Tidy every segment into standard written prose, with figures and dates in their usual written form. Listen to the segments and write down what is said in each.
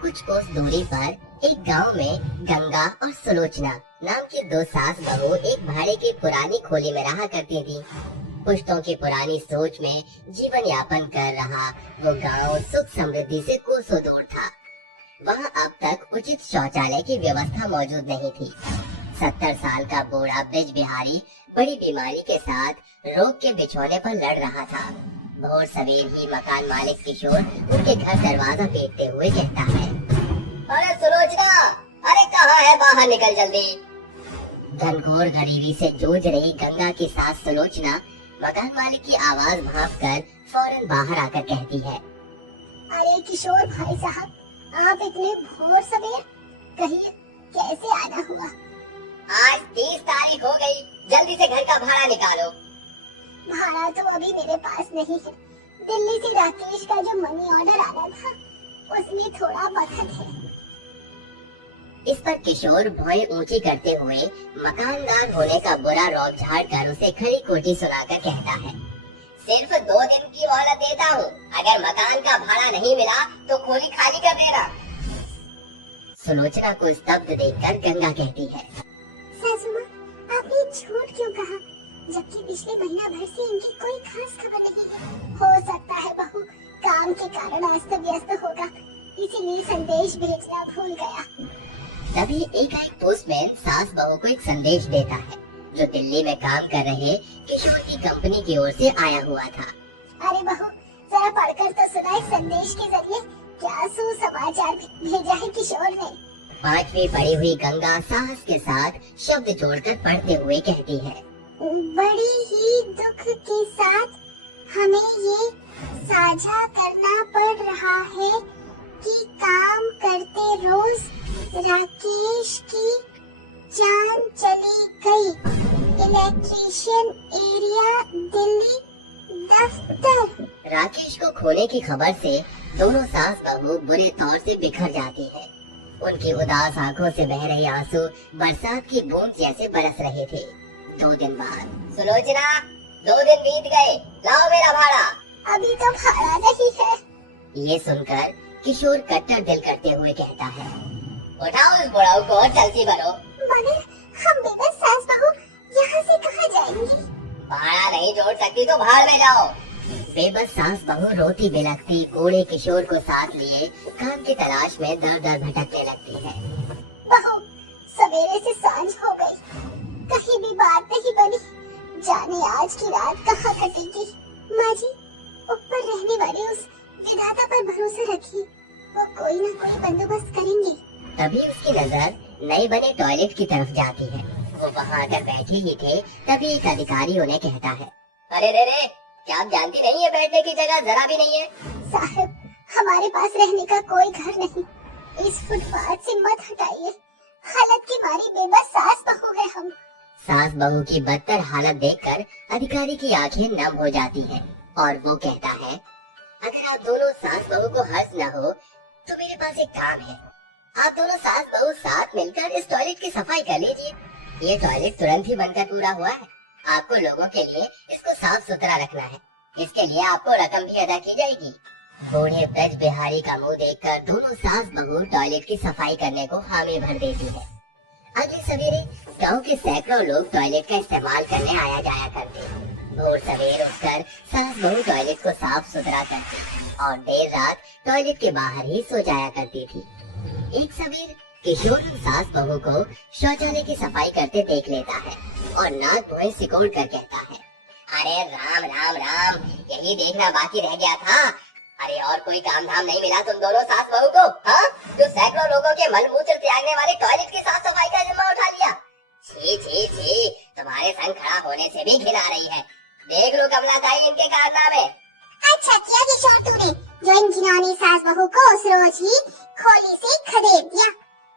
कुछ कोस दूरी पर एक गांव में गंगा और सुलोचना नाम की दो सास बहू एक भाड़े की पुरानी खोली में रहा करती थी। पुश्तों की पुरानी सोच में जीवन यापन कर रहा वो गांव सुख समृद्धि से कोसों दूर था। वहाँ अब तक उचित शौचालय की व्यवस्था मौजूद नहीं थी। 70 साल का बूढ़ा ब्रिज बिहारी बड़ी बीमारी के साथ रोग के बिछौने पर लड़ रहा था। भोर सवेर ही मकान मालिक किशोर उनके घर दरवाजा पीटते हुए कहता है, अरे सुलोचना, अरे कहाँ है, बाहर निकल जल्दी। घनघोर गरीबी से जूझ रही गंगा की सास सुलोचना मकान मालिक की आवाज भांपकर फौरन बाहर आकर कहती है, अरे किशोर भाई साहब, आप इतने भोर सवेर कहीं कैसे आना हुआ? आज 30 तारीख हो गई, जल्दी से घर का भाड़ा निकालो। भाड़ा तो अभी मेरे पास नहीं है। दिल्ली से राकेश का जो मनी ऑर्डर आना था उसमें थोड़ा वक्त है। इस पर किशोर भौएं ऊंची करते हुए मकानदार होने का बुरा रौब झाड़ कर उसे खरी खोटी सुनाकर कहता है, सिर्फ 2 दिन की मोहलत देता हूँ, अगर मकान का भाड़ा नहीं मिला तो खोली खाली कर देना। सुलोचना को स्तब्ध देखकर गंगा कहती है, सासू माँ, आपने झूठ क्यों कहा, जबकि पिछले महीना भर से इनकी कोई खास खबर नहीं है। हो सकता है बहू काम के कारण अस्त व्यस्त होगा, इसीलिए संदेश भेजना भूल गया। तभी एकाएक पोस्टमैन सास बहू को एक संदेश देता है, जो दिल्ली में काम कर रहे किशोर की कंपनी की ओर से आया हुआ था। अरे बहू, जरा पढ़कर तो सुनाए संदेश के जरिए क्या सुसमाचार भेजा है किशोर ने। 5वीं पढ़ी हुई गंगा साहस के साथ शब्द जोड़कर पढ़ते हुए कहती है, बड़ी ही दुख के साथ हमें ये साझा करना पड़ रहा है कि काम करते रोज राकेश की जान चली गई। इलेक्ट्रीशियन एरिया दिल्ली दफ्तर। राकेश को खोने की खबर से दोनों सास बहू बुरे तौर से बिखर जाती है। उनकी उदास आंखों से बह रहे आंसू बरसात की बूंद जैसे बरस रहे थे। 2 दिन बाद, सुलोचना, 2 दिन बीत गए, लाओ मेरा भाड़ा। अभी तो भाड़ा नहीं है। ये सुनकर किशोर कट्टर दिल करते हुए कहता है, उठाओ इस बुढ़ाऊ को और चलती भरो। मगर हम बेबस सास बहू यहाँ से कहाँ जाएंगी? भाड़ा नहीं जोड़ सकती तो भाड़ में जाओ। बेबस सास बहू रोती बिलखती बूढ़े किशोर को साथ लिए काम की तलाश में दर दर भटकने लगती है। बहू, सवेरे से सांझ हो गई, कहीं भी बात नहीं बनी, जाने आज की रात कहाँ कटेगी। माँ जी, ऊपर रहने वाले उस विधाता पर भरोसा रखिए, वो कोई न कोई बंदोबस्त करेंगे। तभी उसकी नजर नए बने टॉयलेट की तरफ जाती है। वो वहाँ आकर बैठे ही थे, तभी एक अधिकारी उन्हें कहता है, अरे रे रे, क्या आप जानती नहीं है बैठने की जगह जरा भी नहीं है? साहब, हमारे पास रहने का कोई घर नहीं, इस फुटपाथ से मत हटाइए, हालत की मारी बेबस सास बहू है हम। सास बहू की बदतर हालत देखकर अधिकारी की आंखें नम हो जाती हैं और वो कहता है, अगर आप दोनों सास बहू को हर्ष न हो तो मेरे पास एक काम है। आप दोनों सास बहू साथ मिलकर इस टॉयलेट की सफाई कर लीजिए। ये टॉयलेट तुरंत ही बनकर पूरा हुआ है। आपको लोगों के लिए इसको साफ सुथरा रखना है। इसके लिए आपको रकम भी अदा की जाएगी। बूढ़े ब्रज बिहारी का मुंह देखकर दोनों सास बहू टॉयलेट की सफाई करने को हामी भर देती है। अगले सवेरे गांव के सैकड़ों लोग टॉयलेट का इस्तेमाल करने आया जाया करते। भोर सवेर उठकर सास बहू टॉयलेट को साफ सुथरा करती और देर रात टॉयलेट के बाहर ही सो जाया करती थी। एक सवेर किशोर सास बहू को शौचालय की सफाई करते देख लेता है और नाक भुएं सिकोड़ कर कहता है, अरे राम राम राम, यही देखना बाकी रह गया था। अरे और कोई काम धाम नहीं मिला तुम दोनों सास बहू को, हाँ? जो सैकड़ों लोगों के मल मूत्र त्यागने वाले टॉयलेट की साफ सफाई का जिम्मा उठा लिया। छी छी छी, तुम्हारे संग खड़ा होने से भी घिन आ रही है। देख लो कमलाताई इनके कारनामे। अच्छा किया किशोर तूने, जो इन घिनौनी सास बहू को उस रोज ही खोली से खदेड़ दिया।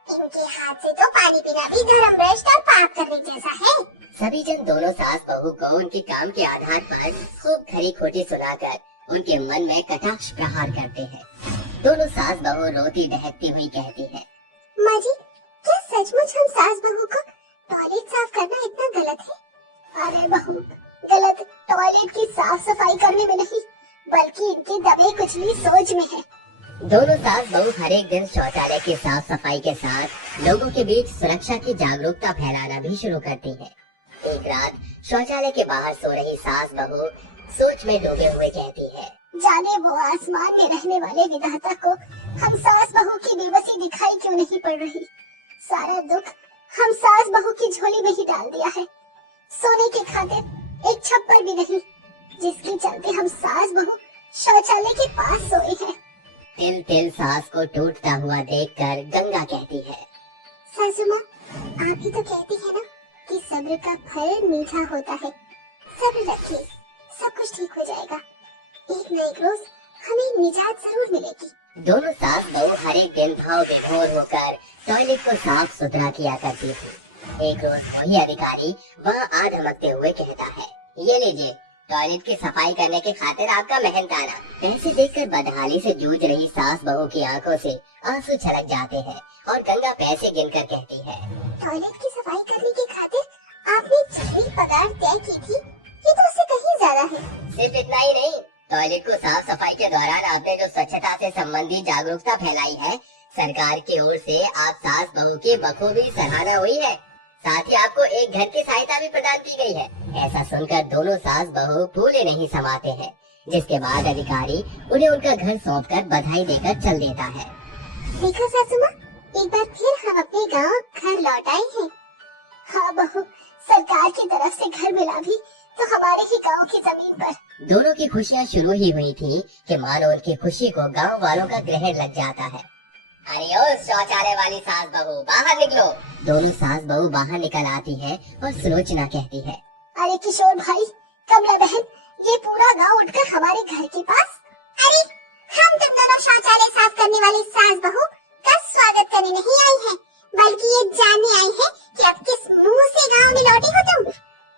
इनके हाथ से तो पानी पीना भी धर्म भ्रष्ट और पाप करने जैसा है। सभी जन दोनों सास बहू को उनके काम के आधार पर खूब खरी खोटी सुनाकर उनके मन में कटाक्ष प्रहार करते हैं। दोनों सास बहू रोती बहकती हुई कहती है, माँ जी, क्या सचमुच हम सास बहू को टॉयलेट साफ करना इतना गलत है? अरे बहू, गलत टॉयलेट की साफ सफाई करने में नहीं, बल्कि इनके दबे कुचली सोच में है। दोनों सास बहू हर एक दिन शौचालय की साफ सफाई के साथ लोगों के बीच सुरक्षा की जागरूकता फैलाना भी शुरू करती हैं। एक रात शौचालय के बाहर सो रही सास बहू सोच में डूबे हुए कहती है, जाने वो आसमान में रहने वाले विधाता को हम सास बहू की बेबसी दिखाई क्यों नहीं पड़ रही। सारा दुख हम सास बहू की झोली में ही डाल दिया है। सोने की खातिर एक छप्पर भी नहीं, जिसके चलते हम सास बहू शौचालय के पास सोए हैं। तिल तिल सास को टूटता हुआ देखकर गंगा कहती है, सासू माँ, आप ही तो कहती है ना कि सब्र का फल मीठा होता है। सब्र रखिए, सब कुछ ठीक हो जाएगा। एक न एक रोज हमें निजात जरूर मिलेगी। दोनों सास बहू हर एक दिन भाव विभोर होकर टॉयलेट को साफ सुथरा किया करती थी। एक रोज वही अधिकारी वहाँ आ धमकते हुए कहता है, ये लीजिए टॉयलेट की सफाई करने की खातिर आपका मेहनताना। पैसे देखकर बदहाली से जूझ रही सास बहू की आंखों से आंसू छलक जाते हैं और गंगा पैसे गिनकर कहती है, टॉयलेट की सफाई करने की खातिर आपने जितनी पगार तय की थी, ये तो उससे कहीं ज्यादा है। सिर्फ इतना ही नहीं, टॉयलेट को साफ सफाई के दौरान आपने जो स्वच्छता से संबंधित जागरूकता फैलाई है, सरकार की ओर से आप सास बहू की बखूबी सराहना हुई है। साथ ही आपको एक घर की सहायता भी प्रदान की गई है। ऐसा सुनकर दोनों सास बहू फूले नहीं समाते हैं, जिसके बाद अधिकारी उन्हें उनका घर सौंपकर बधाई देकर चल देता है। देखो सासू माँ, एक बार फिर हम अपने गांव घर लौट आए हैं। हाँ बहू, सरकार की तरफ से घर मिला भी तो हमारे ही गांव की जमीन पर। दोनों की खुशियाँ शुरू ही हुई थी कि मानो उनकी खुशी को गांव वालों का ग्रहण लग जाता है। अरे ओ शौचालय वाली सास बहू, बाहर निकलो। दोनों सास बहू बाहर निकल आती है और सुलोचना कहती है, अरे किशोर भाई, कमला बहन, ये पूरा गांव उठकर हमारे घर के पास। अरे हम तुम दोनों शौचालय साफ करने वाली सास बहू का स्वागत करने नहीं आई हैं, बल्कि ये जानने आई हैं कि अब किस मुंह से गांव में लौटी हो तुम।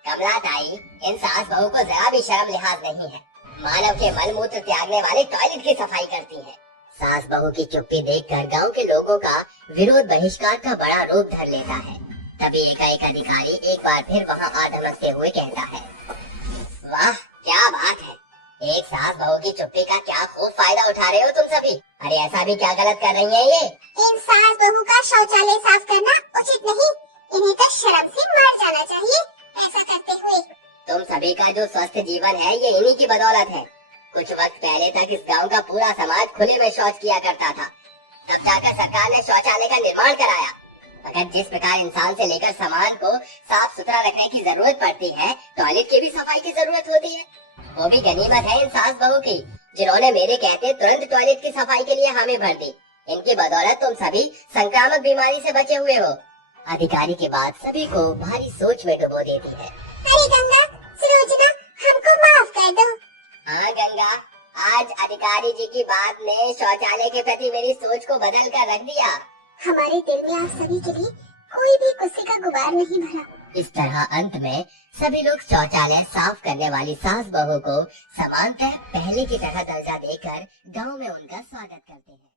कमला ताई, इन सास बहू को जरा भी शर्म लिहाज नहीं है। मानव के मल मूत्र त्यागने वाले टॉयलेट की सफाई करती है। सास बहू की चुप्पी देखकर गांव के लोगों का विरोध बहिष्कार का बड़ा रूप धर लेता है। तभी एक अधिकारी एक बार फिर वहां आ धमकते हुए कहता है, वाह क्या बात है, एक सास बहू की चुप्पी का क्या खूब फायदा उठा रहे हो तुम सभी। अरे ऐसा भी क्या गलत कर रही है ये? इन सास बहू का शौचालय साफ करना उचित नहीं, इन्हें तो शर्म से मर जाना चाहिए। ऐसा करते हुए तुम सभी का जो स्वस्थ जीवन है ये इन्हीं की बदौलत है। कुछ वक्त पहले तक इस गांव का पूरा समाज खुले में शौच किया करता था, तब जाकर सरकार ने शौचालय का निर्माण कराया। मगर जिस प्रकार इंसान से लेकर सामान को साफ सुथरा रखने की जरूरत पड़ती है, टॉयलेट की भी सफाई की जरूरत होती है। वो भी गनीमत है इन सास बहू की, जिन्होंने मेरे कहते तुरंत टॉयलेट की सफाई के लिए हामी भर दी। इनकी बदौलत तुम सभी संक्रामक बीमारी से बचे हुए हो। अधिकारी की बात सभी को भारी सोच में डुबो देती है। अरे गंगा, सुलोचना, हमको माफ कर दो। हाँ गंगा, आज अधिकारी जी की बात ने शौचालय के प्रति मेरी सोच को बदल कर रख दिया। हमारे दिल में आप सभी के लिए कोई भी गुस्से का गुबार नहीं भरा। इस तरह अंत में सभी लोग शौचालय साफ करने वाली सास बहू को समानतः पहले की तरह दर्जा देकर गांव में उनका स्वागत करते हैं।